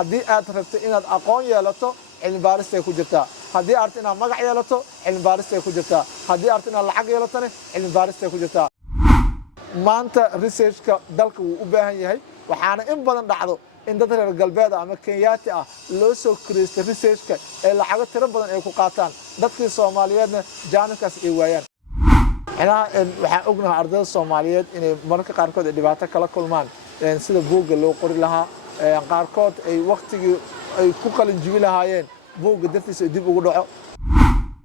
haddii aad rabto inaad aqoon yeelato cilmi baaristay ku jirtaa haddii aad inaad magac yeelato cilmi baaristay ku jirtaa haddii aad inaad lacag yeelatona cilmi baaristay ku jirtaa maanta researchka dalka wuu u baahan yahay waxaana in badan dhacdo in dad reer galbeed ama Kenyaati ah loo soo kireystay researchka ee lacago tiro badan ay ku qaataan dadkii Soomaaliyeedna jaanibkaas ay waayaan waxaan ognahay ardayda Soomaaliyeed inay mararka qaarkood dhibaato kala kulmaan sida buugga loo qori lahaa qaarkood ay waqtigii ay ku qalin jibi lahaayeen buugga dartiisa dib ugu dhaco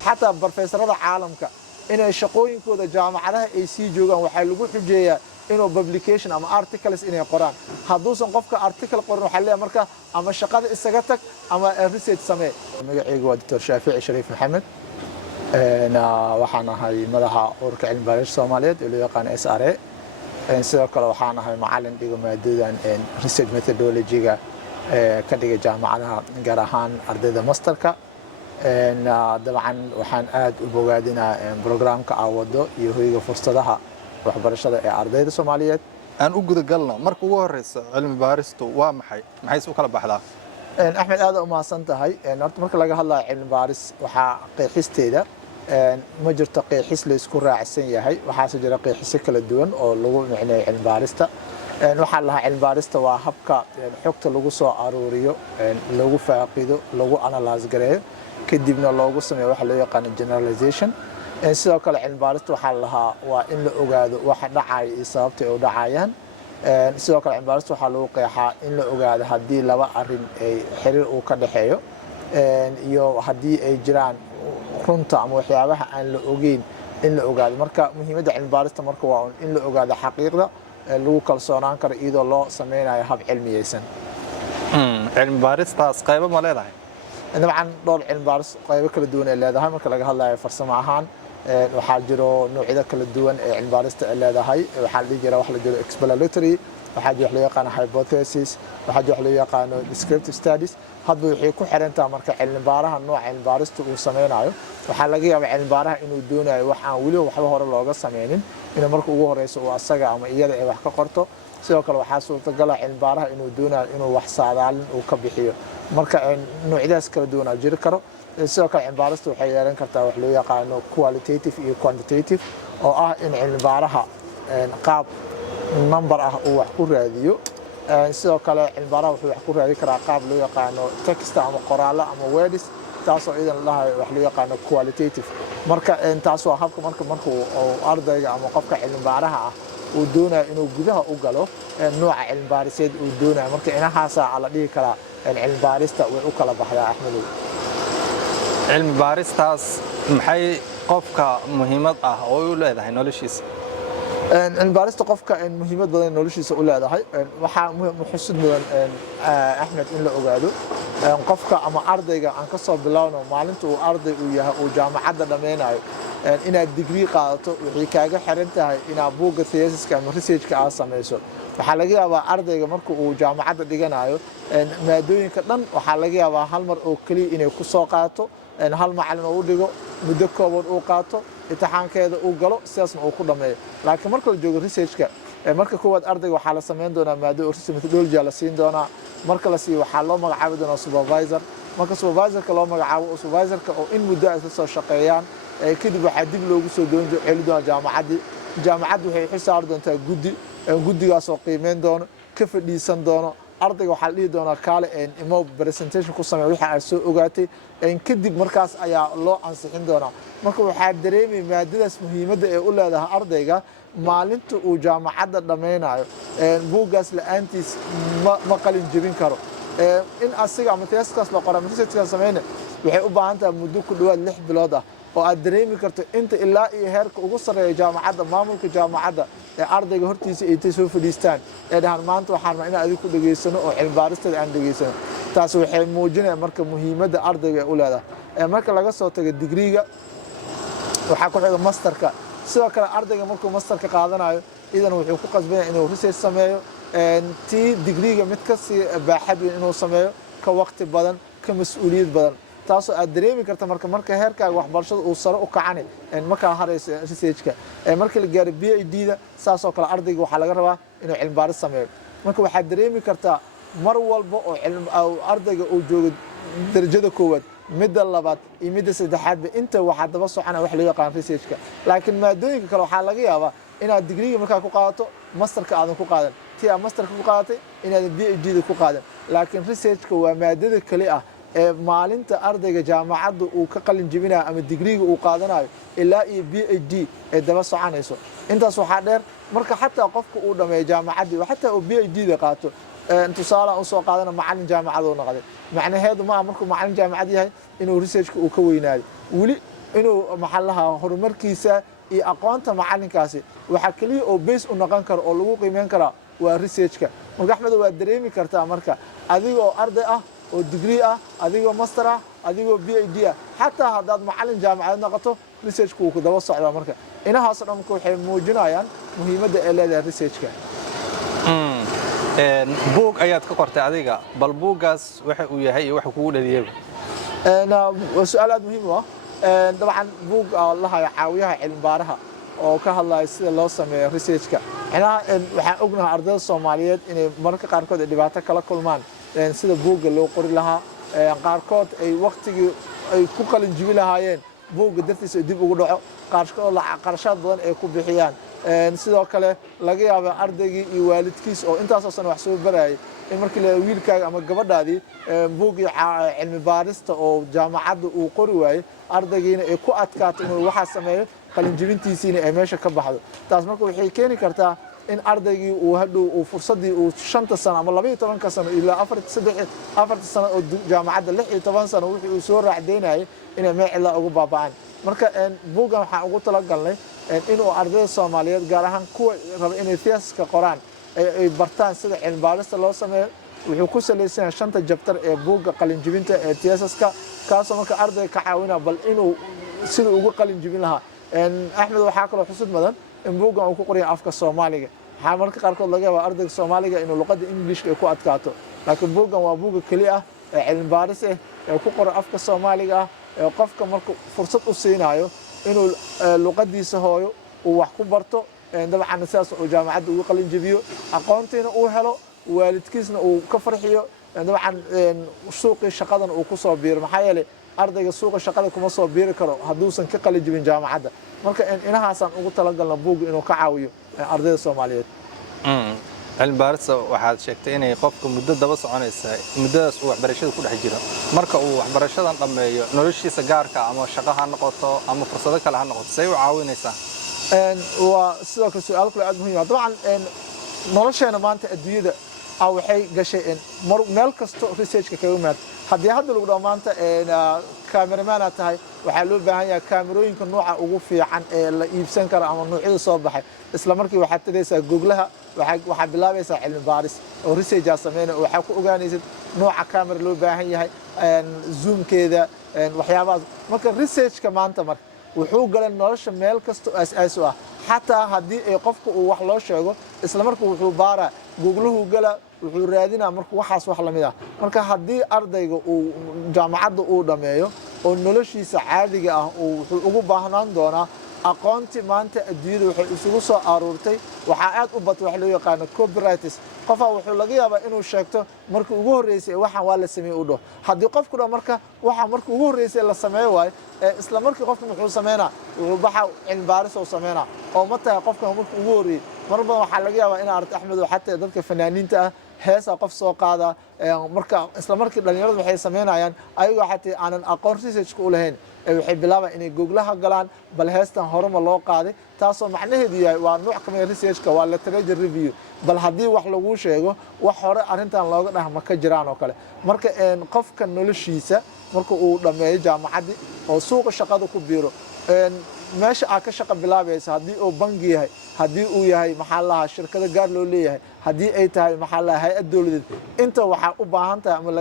xataa professorada caalamka inay shaqooyinkooda jaamacadaha ay sii joogaan waxaa lagu xujeeyaa inuu publication ama articles inay qoraan hadduusan qofka article qorin waxaa leeyahay marka ama shaqada isaga tag ama research samee magacaygu waa Dr. Shaafici Shariif Maxamed waxaan ahay madaxa ururka cilmi baaris Soomaaliyeed ee loo yaqaan SRA sidoo kale waxaan ahay macallin dhiga maadadan research methodology-ga ka dhiga jaamacadaha gaar ahaan ardayda masterka dabcan waxaan aad u bogaadinaa programka awado iyo hoyga fursadaha waxbarashada ee ardayda Soomaaliyeed aan u guda galno marka ugu horeysa cilmi baaristu waa maxay u kala baxdaa Axmed aad u mahadsan tahay horta marka laga hadlayo cilmi baaris waxa qeexisteeda ma jirto qeexis la isku raacsan yahay waxa jira qeexisyo kala duwan oo lagu macneeyo cilmi baarista waxa la cilmi baarista waa habka xogta lagu soo aruuriyo lagu faaqido lagu analyze gareeyo kadibna loogu sameeyo waxa loo yaqaan generalization sidoo kale cilmi baarista waxa la waa in la ogaado waxa dhacay iyo sababta ay u dhacayaan sidoo kale cilmi baarista waxa lagu qeexaa in la ogaado haddii laba arrin ay xiriir uu ka dhaxeeyo iyo haddii ay jiraan runta ama waxyaabaha aan la ogeyn in la ogaado marka muhiimadda cilmi baarista marka waa in la ogaado xaqiiqda lagu kalsoonaan karo iyadoo loo sameynayo hab cilmiyeysan cilmi baaristaas qaybo ma leedahay dabcan dhowr cilmi baaris qaybo kala duwan ay leedahay marka laga hadlayo farsamo ahaan waxaa jiro noocyada kala duwan ee cilmi baarista ay leedahay waxaa la jira wax la jiro exploratory waxaa jiro wax loo yaqaan hypothesis waxaa jiro wax loo yaqaan descriptive studies hadba waxay ku xirantaa marka cilmi baaraha nooca cilmi baarista uu sameynayo waxaa laga yaabaa cilmi baaraha inuu doonayo wax aan weli waxba hore looga sameynin inuu marka ugu horeyso uu asaga ama iyada ay wax ka qorto sidoo kale waxaa suurtagal ah cilmi baaraha inuu doonayo inuu wax saadaalin uu ka bixiyo marka noocyadaas kala duwan jiri karo sidoo kale cilmi baarista waxay yeelan kartaa wax loo yaqaano qualitative iyo quantitative oo ah in cilmi baaraha qaab number ah uu wax ku raadiyo sidoo kale cilmi baaraha wuxuu wax ku raadi karaa qaab loo yaqaano text ama qoraallo ama words taasoo idan lahayo wax loo yaqaano qualitative marka taas waa habka marka ardayga ama qofka cilmi baaraha ah uu doonayo inuu gudaha u galo nooca cilmi baariseed uu doonayo marka inahaasa la dhihi karaa cilmi baarista way u kala baxdaa Axmedow cilmi baaristaas maxay qofka muhiimad ah oo u leedahay noloshiisa cilmi baarista qofka muhiimad badan noloshiisa u leedahay waxa muxasib mudan Axmed in la ogaado qofka ama ardayga aan ka soo bilowno maalinta uu arday uu yahay uu jaamacadda dhameynayo inaad degree qaadato waxay kaaga xiran tahay inaad buugga thesis-ka ama research-ka aad sameyso waxaa laga yaabaa ardayga marka uu jaamacadda dhiganayo maadooyinka dhan waxaa laga yaabaa hal mar oo kaliya inay ku soo qaato hal macallin oo u dhigo muddo kooban uu qaato imtixaankeeda uu galo sidaasna uu ku dhameeyo laakiin marka la joogo research-ka marka koowaad ardayga waxaa la sameyn doonaa maado research methodology la siin doonaa marka la siiyo waxaa loo magacaabi doonaa supervisor marka supervisorka loo magacaabo supervisorka oo in muddo ay soo shaqeeyaan kadib waxaa dib loogu soo celi doonaa jaamacaddu waxay xisaari doontaa guddigaas oo qiimeyn doono ka fadhiisan doono ardayga waxaa la dhihi doonaa kaale imo presentation ku sameeya waxa aad soo ogaatay kadib markaas ayaa loo ansixin doonaa marka waxaa dareemay maadadaas muhiimadda ee u leedahay ardayga maalinta uu jaamacadda dhameynayo buuggaas la'aantiis ma qalin jebin karo in asiga ama teeskaas la qora ama researchkaas sameyna waxay u baahan tahay muddo ku dhawaad 6 bilood ah oo aad dareemi karto inta ilaa iyo heerka ugu sareeya jaamacadda maamulka jaamacadda ee ardayga hortiisa ay soo fadhiistaan ee dhahan maanta waxaan rabaa in adigu ku dhageysano oo cilmi baaristeeda aan dhageysano taas waxay muujinaysaa marka muhiimadda ardayga u leedahay marka laga soo tago degree-ga waxaa ku xiga masterka sidoo kale ardayga markuu masterka qaadanayo idan wuxuu ku qasbanyahay inuu research sameeyo tii degree-ga mid ka sii baaxad weyn inuu sameeyo ka waqti badan ka mas'uuliyad badan taasoo aad dareemi karta marka heerkaaga waxbarashada uu sare u kacani marka harayso research-ka marka la gaaro PhD-da saasoo kale ardayga waxaa laga rabaa inuu cilmi baaris sameeyo marka waxaad dareemi kartaa mar walba oo ardayga uu joogo darajada koowaad midda labaad iyo midda saddexaadba inta waxaa daba socona wax loo yaqaan researchka laakiin maadooyinka kale waxaa laga yaabaa inaad digriga markaa ku qaadato masterka aadan ku qaadan tii aad masterka ku qaadatay inaadan PhD-da ku qaadan laakiin researchka waa maadada kale ah ee maalinta ardayga jaamacadda uu ka qalin jebinayo ama digriga uu qaadanayo ilaa iyo PhD ee daba soconayso intaas waxaa dheer marka xataa qofka uu dhameeyo jaamacaddii xataa uu PhD-da qaato tusaale u soo qaadana macallin jaamacad uu noqday macnaheedu ma markuu macallin jaamacad yahay inuu researchka uu ka weynaaday weli inuu maxallaha horumarkiisa iyo aqoonta macallinkaasi waxa kaliya oo base u noqon karo oo lagu qiimeyn karaa waa researchka marka axmed waa dareemi kartaa marka adigoo arday ah oo degree ah adigoo master ah adigoo PhD ah xataa haddaad macallin jaamacad noqoto researchku uu ku daba socdaa marka inahaas dhan waxay muujinayaan muhiimadda ay leedahay researchka buug ayaad ka qortay adiga bal buuggaas waxa uu yahay iyo waxa kugu dhaliyay su'aal aad muhiim ah dabcan buug lahayo caawiyaha cilmi baaraha oo ka hadlaya sida loo sameeyo researchka waxaan ognahay ardayda Soomaaliyeed inay mararka qaarkood ay dhibaato kala kulmaan sida buugga loo qori lahaa qaarkood ay waqtigii ay ku qalin jibi lahaayeen buugga dartiisa dib ugu dhaco qarashaad badan ay ku bixiyaan sidoo kale laga yaabo ardaygii iyo waalidkiis oo intaasoo san wax soo barayay in markii la wiilkaaga ama gabadhaadii buuggii cilmi baarista oo jaamacadda uu qori waayey ardaygiina ay ku adkaato inuu waxaa sameeyo qalin jibintiisiina ay meesha ka baxdo taas marka waxay keeni kartaa in ardaygii uu hadhow uu fursadii uu 5 sano ama 12 sano ilaa 4 sano oo jaamacadda 16 sano wixii uu soo raacdeynayay inay meecila ugu baaba'aan marka buuggan waxaan ugu talagalnay inuu ardayda Soomaaliyeed gaar ahaan kuwa raba inay thesis-ka qoraan ay bartaan sida cilmi baarista loo sameeyo wuxuu ku saleysan yahay 5 chapter ee buugga qalin jibinta ee thesis-ka kaasoo marka ardayga ka caawinaya bal inuu sida ugu qalin jibin lahaa axmed waxaa kaloo xusud mudan in buuggan uu ku qorayo afka Soomaaliga waxaa marka qaarkood laga yaabaa ardayga Soomaaliga inuu luqadda Englishka ay ku adkaato laakiin buuggan waa buugga kaliya ah ee cilmi baaris ah ee ku qoro afka Soomaaliga ah ee qofka marka fursad u siinayo inuu luqadiisa hooyo uu wax ku barto dabcan sidaas oo jaamacadda ugu qalin jabiyo aqoontiina uu helo waalidkiisna uu ka farxiyo dabcan suuqii shaqadan uu ku soo biiro maxaa yeelay ardayga suuqa shaqada kuma soo biiri karo hadduusan ka qalin jabin jaamacadda marka inahaasaan ugu talagalna buugga inuu ka caawiyo ardayda Soomaaliyeed cilmi baarista waxaad sheegtay inay qofka muddo daba soconaysa muddadaas uu waxbarashada ku dhex jiro marka uu waxbarashadan dhameeyo noloshiisa gaarka ama shaqo ha noqoto ama fursado kale ha noqoto say u caawinaysaa waa sidoo kale su'aal kale aad muhiim ah dabcan nolosheena maanta adduunyada waxay gashay meel kasto researchka kaga yimaado haddii hadda lagu dhaho maanta cameraman aad tahay waxaa loo baahan yahay kaamirooyinka nooca ugu fiican ee la iibsan karo ama noocyada soo baxay isla markii waxaad tagaysaa googlaha waxaa bilaabaysaa cilmi baaris oo research aad sameynay waxaa ku ogaanaysid nooca camera loo baahan yahay zoomkeeda waxyaabahaas marka researchka maanta marka wuxuu galay nolosha meel kasta oo aas-aas u ah xataa haddii ay qofka uu wax loo sheego isla markii wuxuu baaraa googluhu gala wuxuu raadinaa marka waxaas wax lamid ah marka haddii ardayga uu jaamacadda uu dhameeyo oo noloshiisa caadiga ah wuxuu ugu baahnaan doonaa aqoontii maanta adduunyada waxay isugu soo aruurtay waxaa aad u batay wax loo yaqaano copyrights qofaa wuxuu laga yaabaa inuu sheegto markii ugu horreysay waxaan waa la sameeyey u dhaho haddii qofku dhan marka waxaa markii ugu horreysay la sameeyo waayo isla markii qofka muxuu sameynaa wuxuu baxa cilmi baaris oo sameynaa oo ma tahay qofkan markii ugu horreeyey mar badan waxaa laga yaabaa in arday axmed oo xataa dadka fanaaniinta ah heesa qof soo qaada marka isla markii dhalinyaradu waxay sameynayaan ayagoo xataa aanan aqoon researchka u lahayn waxay bilaabaan inay googlaha galaan bal heestan horema loo qaaday taasoo macnaheedu yahay waa nooc ka mid ah researchka waa literature review bal haddii wax lagu sheego wax hore arrintan looga dhahma ka jiraan oo kale marka qofka noloshiisa marka uu dhameeyo jaamacaddii oo suuqa shaqada ku biiro meesha aad ka shaqo bilaabaysa haddii uu bangi yahay haddii uu yahay maxaa lahaa shirkado gaar loo leeyahay haddii ay tahay maxaa lahaa hay-ad dowladeed inta waxaa u baahan tahay ama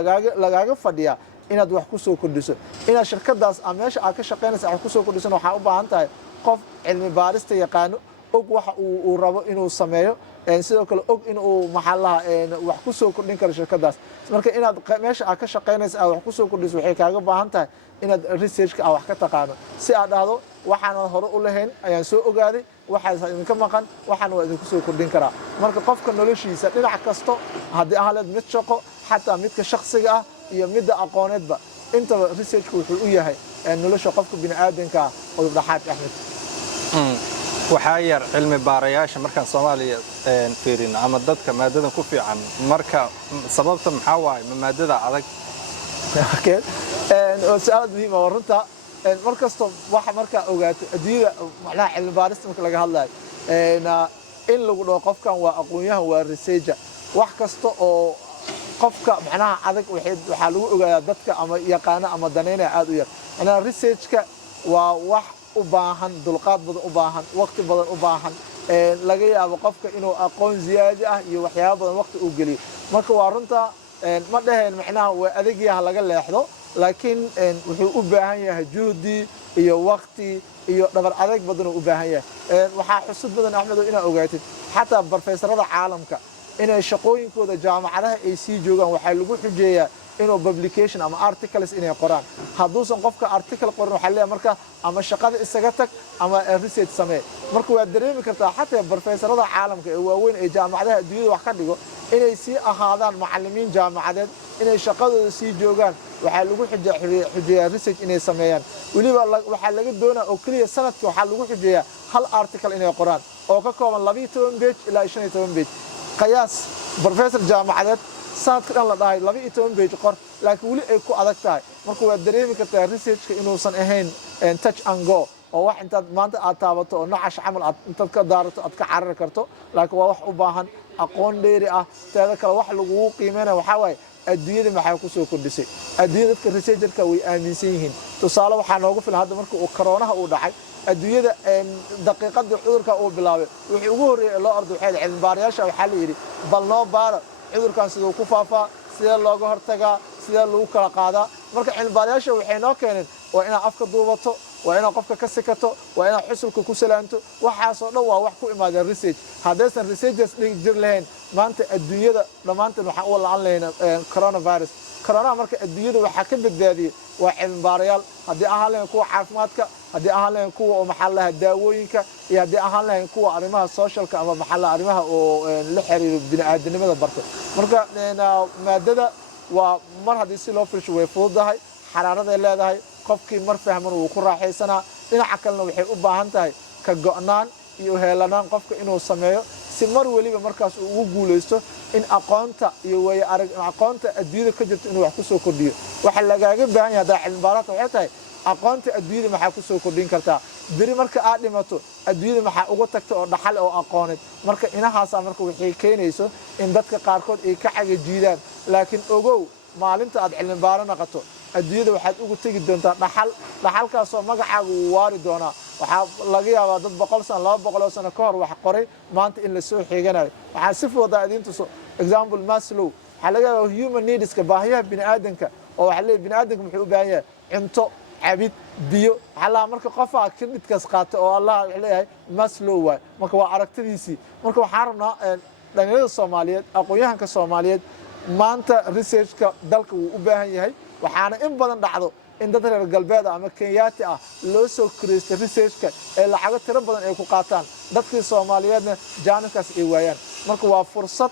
lagaaga fadhiyaa inaad wax ku soo kordhiso inaad shirkadaas meesha aad ka shaqaynaysa wax ku soo kordhisan waxaa u baahan tahay qof cilmi baarista yaqaano og waxa uu rabo inuu sameeyo sidoo kale og inuu maxaa lahaa wax ku soo kordhin karo shirkadaas marka inaad meesha aad ka shaqaynaysa aad wax ku soo kordhiso waxay kaaga baahan tahay inaad researchka wax ka taqaano si aad dhahdo waxaan hore u lahayn ayaan soo ogaaday waxaas idinka maqan waxaan waa idinku soo kordhin karaa marka qofka noloshiisa dhinac kasto haddii ahaleed mid shaqo xataa midka shakhsiga ah iyo midda aqooneedba intaba researchku wuxuu u yahay nolosha qofka bini'aadanka ah oo dhaxaad Axmed waxaa yar cilmi baarayaasha markaan Soomaaliya fiirino ama dadka maadadan ku fiican marka sababta maxaa waaye maadada adag okay oo su'aal muhiim ah runta markasto waxa marka ogaato adiyada macnaha cilmi baarista marka laga hadlayo in lagu dhaho qofkan waa aqoonyahan waa researcher wax kasta oo qofka macnaha adag waxa lagu ogaadaa dadka ama yaqaana ama daneynaya aad u yar macnaha researchka waa wax u baahan dulqaad badan u baahan waqti badan u baahan laga yaabo qofka inuu aqoon ziyaado ah iyo waxyaabo badan waqti u geliyo marka waa runta ma dhaheen macnaha waa adeegyaha laga leexdo laakiin wuxuu u baahan yahay juhdi iyo waqti iyo dhabar adeeg badan u baahan yahay waxa xusud badan Axmed oo ina ogaatid xataa professorada caalamka inay shaqooyinkooda jaamacadaha ay sii joogaan waxa lagu xujeeyaa inuu publication ama articles inay qoraan hadduusan qofka article qorin waxa leeyahay marka ama shaqada isaga tag ama research samee marka waa dareemi kartaa xataa professorada caalamka ee waaweyn ee jaamacadaha adduunyada wax ka dhigo inay sii ahaadaan macallimiin jaamacadeed inay shaqadooda sii joogaan waxa lagu xujeeyaa research inay sameeyaan waliba waxa laga doonaa oo kaliya sanadkii waxa lagu xujeeyaa hal article inay qoraan oo ka kooban 12 page ilaa 15 page qiyaas professor jaamacadeed sanadka dhan la dhahay 12 page qor laakiin wali ay ku adag tahay marka waa dareemi kartaa researchka inuusan ahayn touch and go oo wax intaad maanta aad taabato oo nacash camal aad intaad ka daarato aad ka carari karto laakiin waa wax u baahan aqoon dheeri ah taada kale wax lagu qiimeeyo waxa waaye adduunyada maxay ku soo kordhisay adduunyada dadka researcherka way aaminsan yihiin tusaale waxa noogu filan hadda marka uu corona uu dhacay adduunyada daqiiqada cudurka uu bilaabay wixii ugu horeeyay loo ardo waxay cilmi baarayaasha waxa la yiri bal noo baara cudurkan sidoo ku faafaa sida looga hortagaa sida lagu kala qaadaa marka cilmi baarayaasha waxay noo keeneen waa inaad afka duubato waa inaad qofka ka sikato waa inaad xusulka ku salaanto waxaas oo dhan waa wax ku imaada research haddaysan researchers jir lahayn maanta adduunyada dhammaanteen waxaan u la'aan lahayn coronavirus corona marka adduunyada waxaa ka badbaadiyay waa cilmi baarayaal haddii ahaan lahayn kuwa caafimaadka haddii ahaan lahayn kuwa oo maxallaha daawooyinka iyo haddii ahaan lahayn kuwa arrimaha socialka ama maxalla arrimaha oo la xiriiro bini'aadanimada barta marka maadada waa mar haddii si loo fiirsho way fududahay xaraaraday leedahay qofkii mar fahman uu ku raaxaysanaa dhinaca kalena waxay u baahan tahay ka go'naan iyo heelanaan qofka inuu sameeyo si mar waliba markaas uu ugu guuleysto in aqoonta iyo way arag aqoonta adduunyada ka jirto inuu wax ku soo kordhiyo waxa lagaaga baahan yahay hadaa cilmi baaraad waxay tahay aqoonta adduunyada maxaa ku soo kordhin kartaa biri marka aad dhimato adduunyada maxaa uga tagta oo dhaxal oo aqooneed marka inahaasa marka waxay keenayso in dadka qaarkood ay ka cagajiidaan laakiin ogow maalinta aad cilmi baaro noqoto adduunyada waxaad ugu tagi doontaa dhaxalkaas oo magacaagu uu waari doonaa waxaa laga yaabaa dad 100 sano 200 sano ka hor wax qoray maanta in la soo xiganayo waxaa si fudud idin tuso example Maslow waxa laga yaabaa human needska baahiyaha bini'aadanka oo waxa leeyahay bini'aadanka muxuu u baahan yahay cunto cabid biyo waxa marka qofa kreditkaas qaato oo Allah leeyahay Maslow waay marka waa aragtidiisii marka waxaan rabnaa dhalinyarada Soomaaliyeed aqoonyahanka Soomaaliyeed maanta researchka dalka uu u baahan yahay waxaana in badan dhacdo in dad reer galbeed ama Kenyaati ah loo soo kireystay researchka ee lacag tiro badan ay ku qaataan dadkii Soomaaliyeedna jaanikaas ay waayaan marka waa fursad